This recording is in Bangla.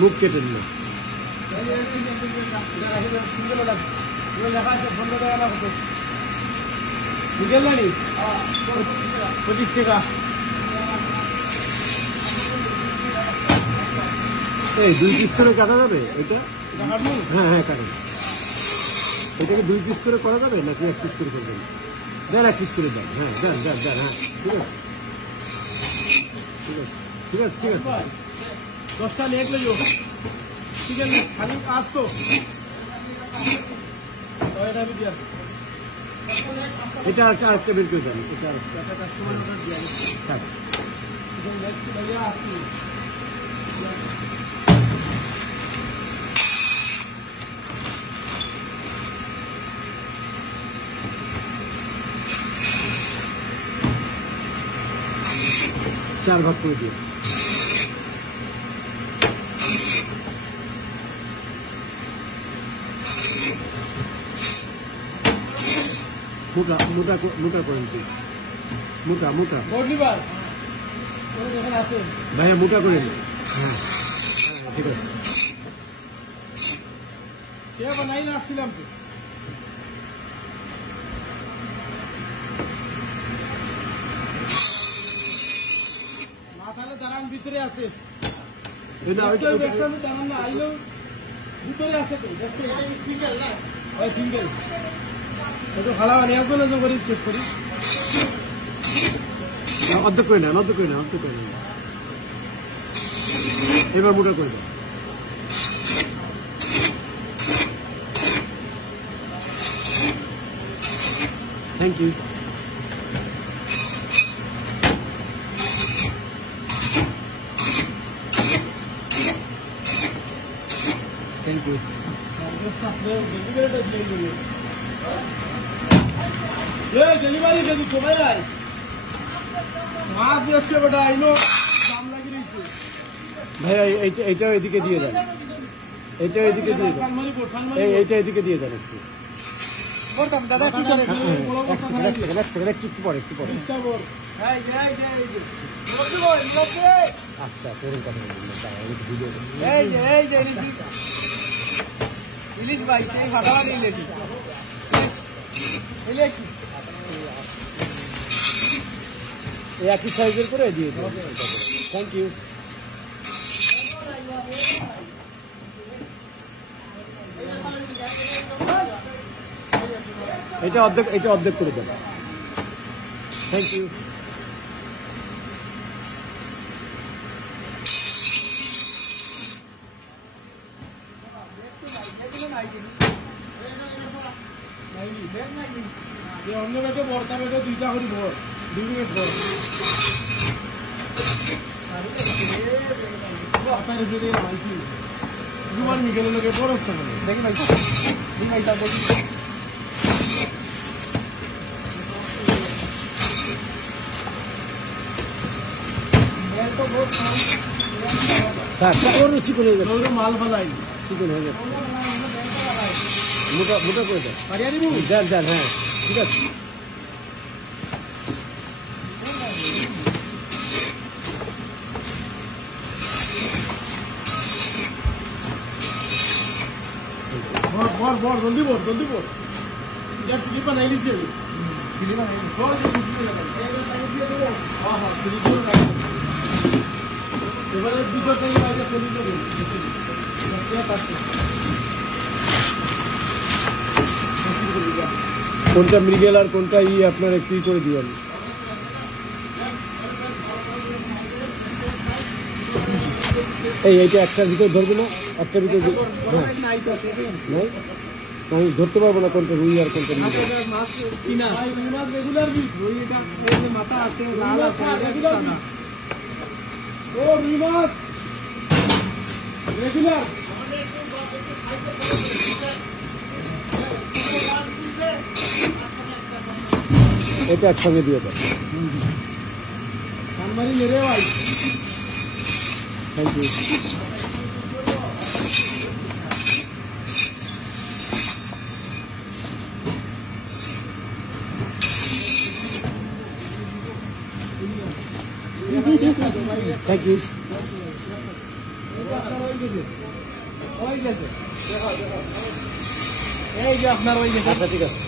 মুখ কেটে দিল। $25 টাকা। এই 2 পিস করে কাটা যাবে এটা? হ্যাঁ হ্যাঁ কাটেন। এটাকে 2 পিস করে করা যাবে নাকি 1 পিস করে করবেন? দেন 1 পিস করে দেন। হ্যাঁ দেন দেন দেন। হ্যাঁ ঠিক আছে ঠিক আছে ঠিক আছে ঠিক আছে। 10টা লেগ লেজো ঠিক আছে। খালি কাজ তো এটা আরেকটা বের করে দেন। এটা আরেকটা কাস্টমার অর্ডার দিয়ে হ্যাঁ নেক্সট ভাইয়া আসছি। चार भाग করে দিও। মোটা মোটা মোটা করেন প্লিজ। মোটা মোটা ভাইয়া মোটা করে নিন। হ্যাঁ ঠিক আছে। কে বানাই না আসছিলাম তো দাঁড়ান ভিতরে আছে। দাঁড়ান না আইলো ভিতরে আছে তো সিঙ্গেল না ওই সিঙ্গেল একটু ভাড়া নিয়ে আসবো না তো করি চেক করি। অর্ধেক করে নেন অর্ধেক করে নেন অর্ধেক করে নেন। এবার মোটা করে দেন। Thank you. Thank you. Delivery যদি সবাই আয় মাছ আসছে বেটা আইলো দাম লাগি রইছে। ভাইয়া এইটা এদিকে দিয়ে দেন। এইটা এদিকে দিয়ে দেন। এইটা এদিকে দিয়ে দেন একটু। করতাম দাদা কি করে একটু পরে একটু পরে। আচ্ছা তোর কথা ভিডিও এই যে ইলিশ ভাই সেই ভাড়া নিয়ে কি একই সাইজের করে দিয়ে দেবো। Thank you. এটা অর্ধেক করে দেবো। Thank you. অন্য বেটো বর্তা বেটো 2টা করে ভর 2 মিনিট ভর আপনার যদি মাইছি দুবার মিগেলের লোকে বড় হচ্ছে না দেখি ভাই ভাইটা বলছি তো বহুত ওর চিকন হয়ে যাচ্ছে। মাল ফালাই চিকন হয়ে যাচ্ছে। মোটা মোটা করে দেন। যান যান হ্যাঁ ঠিক আছে। বর জলদি বর জলদি বর। স্লিপ বানাই দিছি আমি। স্লিপ বানাই দিছি। হ্যাঁ হ্যাঁ স্লিপ বানাই দিছি। এবারে দুটো টাইম আইতে চলে যাবে। কোনটা মৃগেল আর কোনটা আপনার একটু করে দিবেন। এইটা একটার ভিতরে ধরবো না একটার ভিতরে আমি ধরতে পারবো না কোনটা রুই আর কোনটা এটা একসঙ্গে দিয়ে দেন। Thank you. Thank you. এই যে আপনার ওই গেছে। আচ্ছা ঠিক আছে।